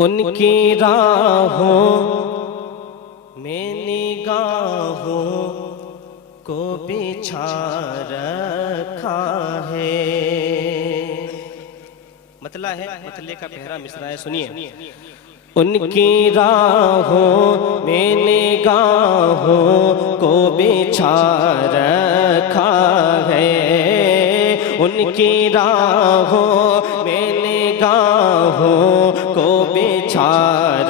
उनकी राहों में निगाहों को बिछा रखा है। मतला है, मतले का पहरा मिसरा है, सुनिए। उनकी राहों में निगाहों को बिछा रखा है। उनकी राहों में निगाहों को बिछा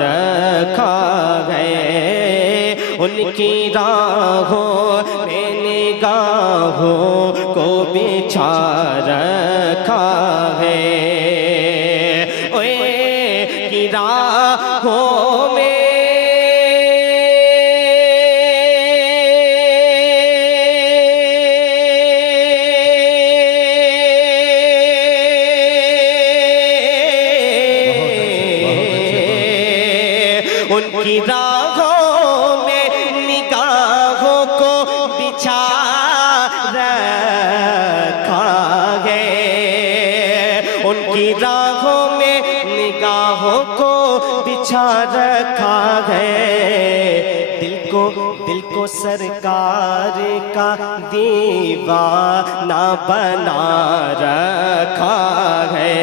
रखा है। उनकी राहों में निगाहों को बिछा रखा है। ओए की राहों में उनकी राहों में निगाहों को बिछा रखा है। उनकी राहों में निगाहों को बिछा रखा है। दिल को सरकार का दीवाना बना रखा है।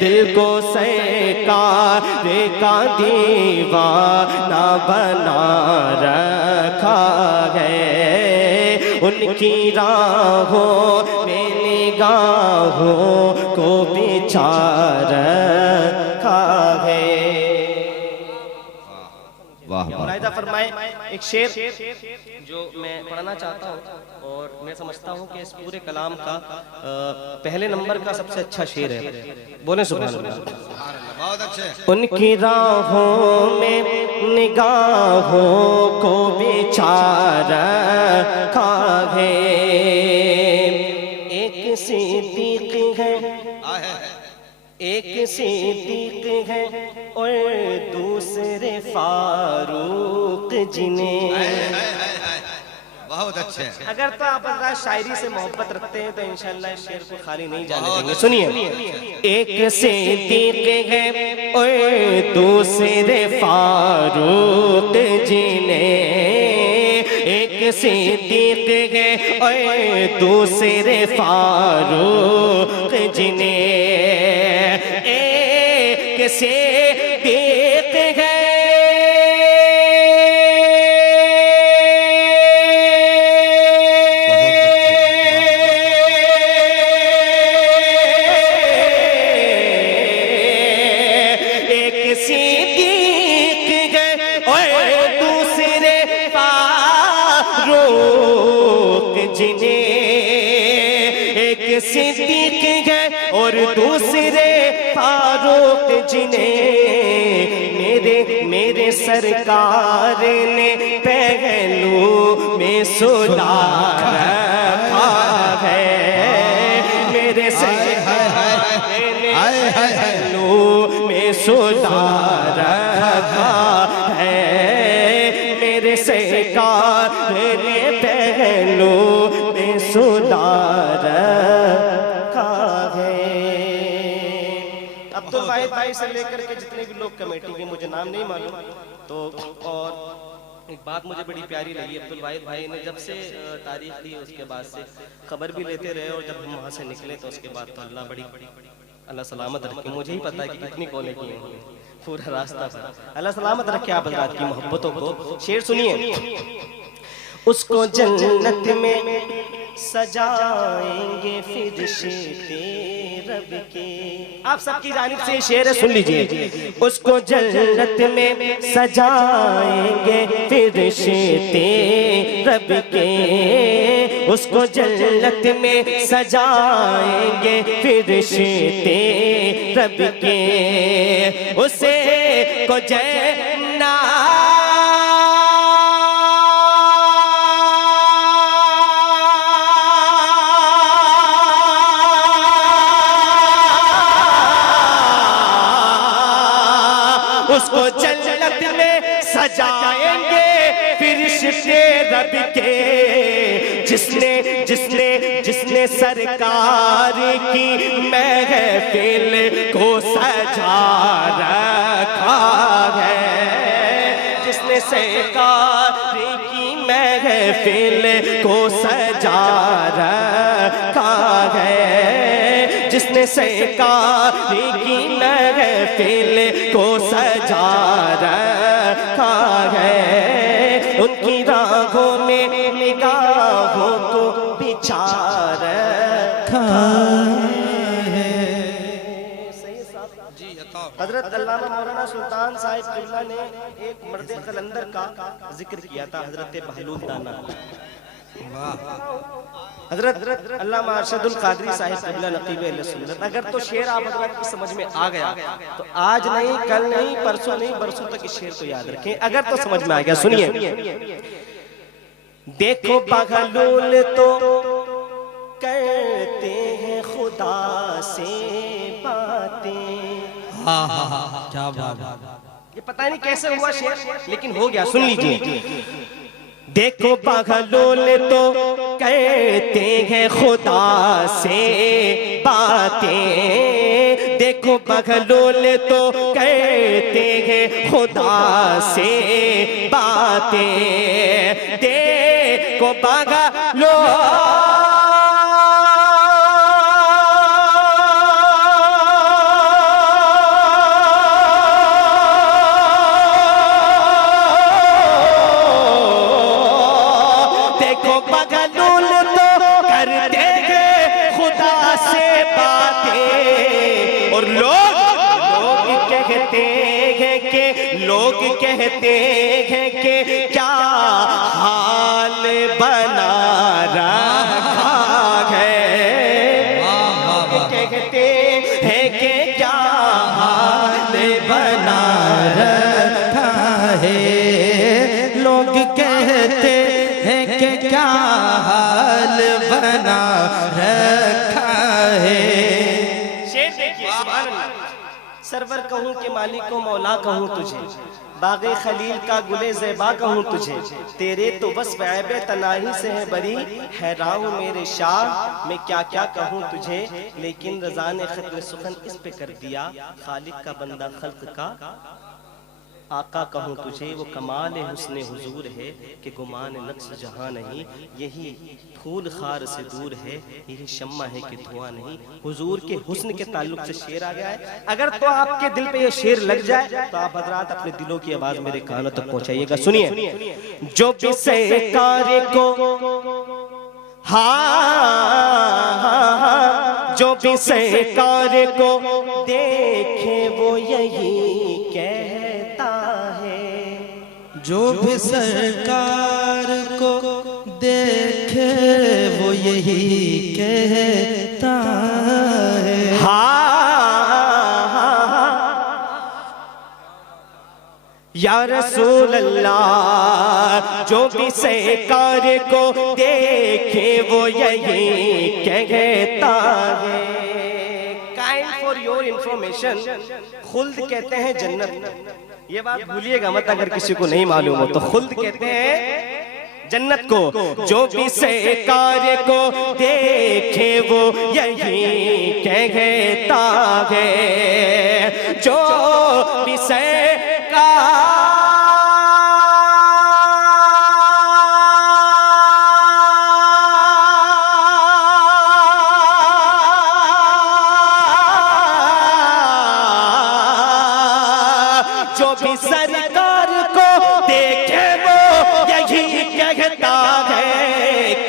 दिल को सरकार का दीवाना बना रखा है। उनकी राहों में निगाहों को बिछा रखा है। मुलाहिजा फरमाए, एक शेर जो मैं पढ़ना चाहता हूँ और मैं समझता हूँ कि इस पूरे कलाम का पहले नंबर का सबसे अच्छा शेर है। बोले सुभान अल्लाह। बहुत अच्छे। उनकी राहों में निगाहों को बिछा रखा है। एक सिद्दीक है, एक सिद्दीक है और दूसरे फारूक जिन्हें। बहुत अच्छे। अगर तो आप शायरी से मोहब्बत रखते हैं तो इंशाअल्लाह इस शेर को खाली नहीं जाने देंगे। सुनिए। एक सिद्दीक है और दूसरे फारूक जिन्हें। एक सिद्दीक है और दूसरे फारूक जिन्हें। एक सिद्दीक है सिद्दीक है और दूसरे फारूक जिन्हें। मेरे सरकार ने पहलू में सुला रखा है। मेरे सरकार ने पहलू में सुला रखा है। मेरे सरकार ने पहलू में सुला भाई से लेकर के जितने भी लोग कमेटी के, मुझे नाम नहीं मालूम तो। और एक बात मुझे बड़ी प्यारी लगी, अब्दुल वाहिद भाई ने जब से तारीख दी उसके बाद से खबर भी लेते रहे और जब हम वहाँ से निकले तो उसके बाद तो अल्लाह सलामत रखे। मुझे ही पता है कि कितनी कॉलें की हैं पूरा रास्ता पर। अल्लाह सलामत रखे आप हज़रात की मोहब्बतों को। शेर सुनिए। उसको जन्नत में सजाएंगे फिरिश्ते रब के। आप सबकी जानिब से शेर है, सुन लीजिए। उसको जन्नत में सजाएंगे फिरिश्ते रब के। उसको जन्नत में सजाएंगे फिरिश्ते रब के। उसे को जन्नत उसको जन्नत में सजाएंगे फिरिश्ते रब के। जिसने जिसने जिसने सरकार की महफिल को सजा सरकारी की महफिल को सजा रखा है, जिसने सरकारी की महफिल को सजा रखा है, उनकी राहों में निगाहों को बिछा रखा है। हजरत अल्लामा मौलाना सुल्तान साहिब किबला ने एक मर्द कलंदर का जिक्र किया था, हजरत बहलूल दाना। हजरत अल्लामा अरशदुल कादरी साहिब किबला नकीब अहले सुन्नत। अगर तो शेर आप हजरत की समझ में आ गया तो आज नहीं, कल नहीं, परसों नहीं, बरसों तक इस शेर को याद रखें। अगर तो समझ में आ गया, सुनिए। देखो बहलूल तो करते हैं खुदा से बातें। क्या बात। ये पता नहीं कैसे हुआ शेर, लेकिन हो गया, सुन लीजिए। देखो बहलूल तो कहते हैं खुदा से बातें, देखो बहलूल तो कहते हैं खुदा से बातें, देखो बहलूल कहते हैं कि क्या हाल बना रखा है, कहते हैं कि क्या हाल बना रखा है, लोग कहते हैं कि क्या हाल बना रखा है। शेर देखिए, सुभान अल्लाह। सरवर कहूँ के मालिक को मौला कहूँ तुझे, बागे खलील का गुले ज़ेबा कहूँ तुझे, तेरे तो बस ऐबे तनाही से है बरी, हैरान हूँ मेरे शाह मैं क्या क्या कहूँ तुझे, लेकिन रज़ा ने खत्म सुखन इस पे कर दिया, खालिक का बंदा खल्क का आका कहूँ तुझे। वो कमाल हुस्ने हुजूर है कि गुमान नक्श जहाँ नहीं, यही फूल खार से दूर है, यही शम्मा है कि धुआं नहीं। हुजूर के हुस्न के ताल्लुक से शेर आ गया है। अगर तो आपके दिल पे ये शेर लग जाए तो आप हजरात अपने दिलों की आवाज मेरे कानों तक पहुंचाइएगा। सुनिए। जो भी सरकार को हाँ, जो भी सरकार को देखे वो यही कहता है, जो भी सरकार को देखे वो यही कहता है। या रसूल अल्लाह, जो भी सरकार को देखे वो यही कहता है। काइंड फॉर योर इंफॉर्मेशन, खुल्द कहते हैं जन्नत। ये बात भूलिएगा मत, अगर किसी को नहीं मालूम हो तो। खुल्द कहते हैं जन्नत को, जो भी सरकार को देखे वो यही कहता है, जो भी जो भी सरकार को देखे वो यही कहता है।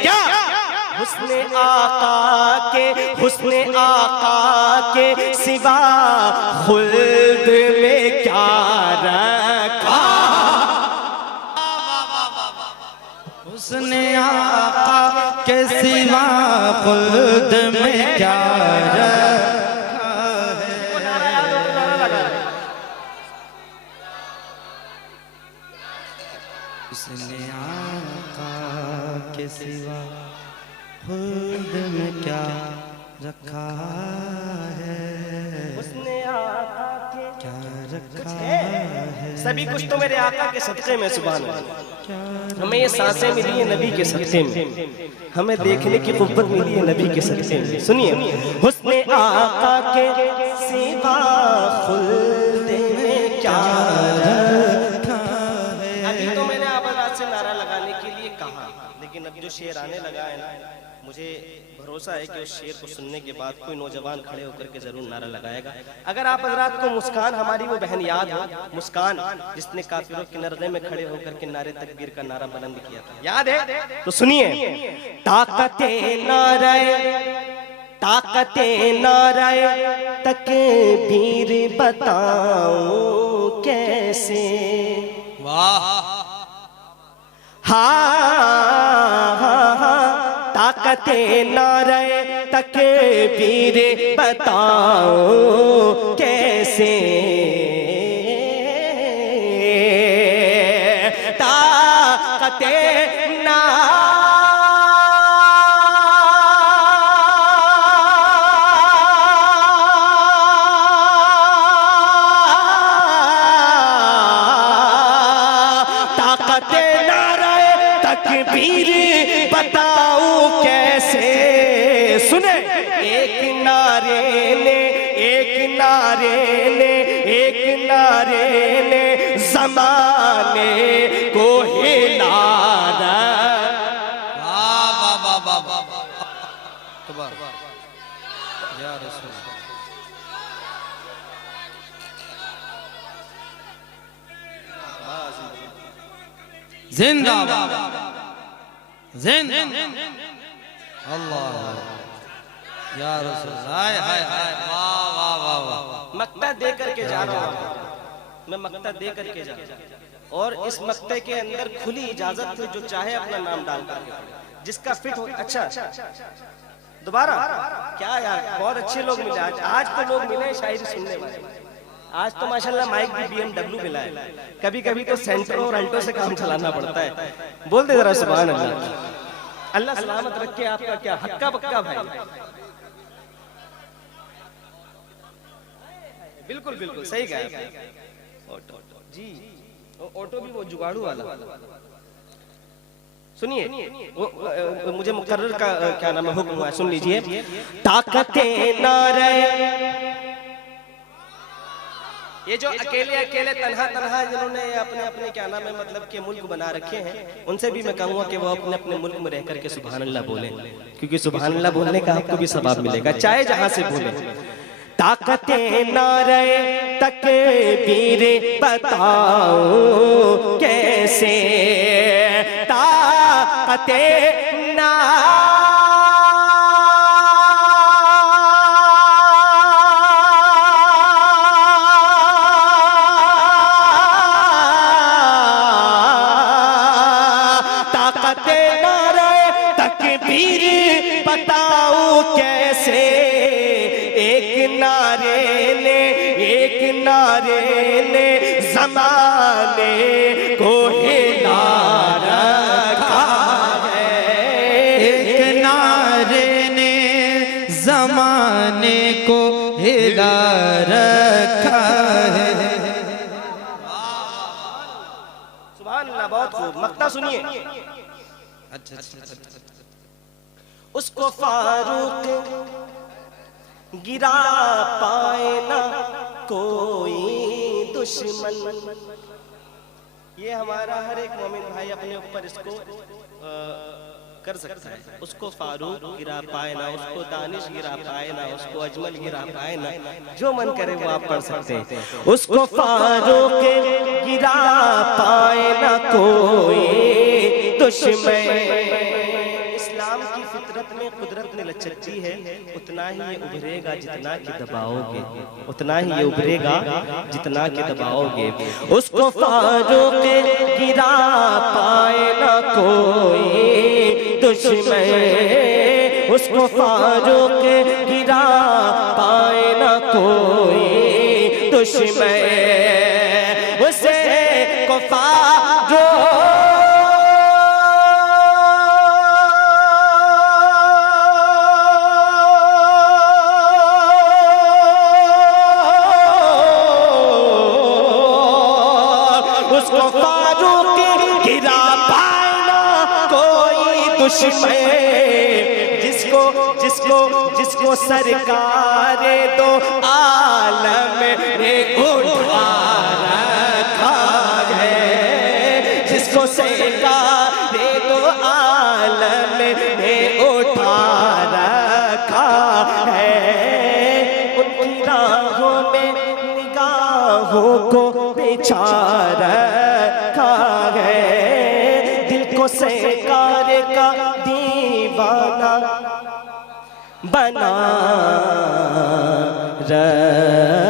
क्या हुस्ने आका के सिवा खुल्द में क्या रखा, हुस्ने आका के सिवा खुल्द में क्या रखा है। उसने आका के सिवा खुद में क्या रखा है, उसने आका के क्या रखा है। सभी कुछ तो मेरे आका के सदक़े में। सुभान अल्लाह। हमें ये सांसें मिली है नबी के सदक़े में, हमें देखने की कुव्वत मिली है नबी के सदक़े में। सुनिए। हुस्ने आका के सिवा खुल्द में क्या रखा है। अभी तो आने लगा है ना, मुझे भरोसा है कि उस शेर को सुनने के बाद कोई नौजवान खड़े होकर के जरूर नारा लगाएगा। अगर आप हजरात को मुस्कान, हमारी वो बहन याद हो, मुस्कान जिसने काफिरों के नरगे में खड़े होकर के नारे तकबीर का नारा बुलंद किया था, याद है? तो सुनिए, ताकते नारे तकबीर बताऊं कैसे, वाह, हाँ, ताकते नारे तकबीर बताऊं कैसे, ताकते तकबीर बताऊं कैसे। सुने, एक नारे ने ज़माने को हिला या रसूल। जिंदाबाद, जिंदाबाद, अल्लाह या रसूल। हाय हाय हाय, वाह वाह वाह वाह। मक्ता दे करके जा रहा हूँ मैं, मक्ता दे करके जा रहा हूँ, और इस मक्ते के अंदर खुली इजाजत है, जो चाहे अपना नाम डाल करके, जिसका फिट हो। अच्छा, दोबारा क्या यार, बहुत अच्छे लोग मिले आज तो लोग मिले शायरी सुनने वाले। आज तो माशाल्लाह माइक भी BMW मिला है, कभी कभी तो सेंटरो और अल्टो से काम चलाना पड़ता है। बोल दे जरा सुभान अल्लाह। अल्लाह सलामत रखे आपका क्या हक्का बक्का भाई। बिल्कुल बिल्कुल सही कहा ऑटो जी, ऑटो भी वो जुगाड़ू वाला। सुनिए, मुझे मुकर्रर का क्या नाम है हुक्म हुआ, सुन लीजिए। ताकते नारे, ये जो अकेले अकेले तन्हा जिन्होंने अपने अपने क्या नाम है मतलब के मुल्क बना रखे हैं, उनसे भी मैं कहूँगा कि वो अपने अपने मुल्क में रह करके सुभान अल्लाह बोले, क्योंकि सुभान अल्लाह बोलने का आपको भी सवाब मिलेगा, चाहे जहां से बोले। ताकते नारे तकबीर बताऊं कैसे, ताकते तकबीर बताऊं कैसे, एक नारे ने ज़माने को हिला रखा है, एक नारे ने ज़माने को हिला रखा है। सुभान अल्लाह, बहुत खूब। मक्ता सुनिए। अच्छा अच्छा अच्छा। उसको फारूक गिरा पाए ना कोई दुश्मन। ये हमारा हर एक मोमिन भाई अपने ऊपर इसको कर सकता है। उसको फारूक गिरा पाए ना, उसको दानिश गिरा पाए ना, उसको अजमल गिरा पाए ना, जो मन करे वो आप पढ़ सकते हैं। उसको फारूक गिरा पाए ना कोई दुश्मन। इस्लाम की फितरत में कुदरत ने लचकती है, उतना ही ये उभरेगा जितना कि दबाओगे, उतना ही ये उभरेगा जितना कि दबाओगे। उसको फारूक गिरा पाए ना कोई दुश्मन, उसको फारूक गिरा पाए ना कोई दुश्मन, उसे को फारूक गिरा पाना कोई दुश्मन, जिसको सरकार दो आलम ने उठा रखा है, जिसको सरकार दो आलम गुनाहों को बिछा रखा है, दिल को सरकार का दीवाना बना रखा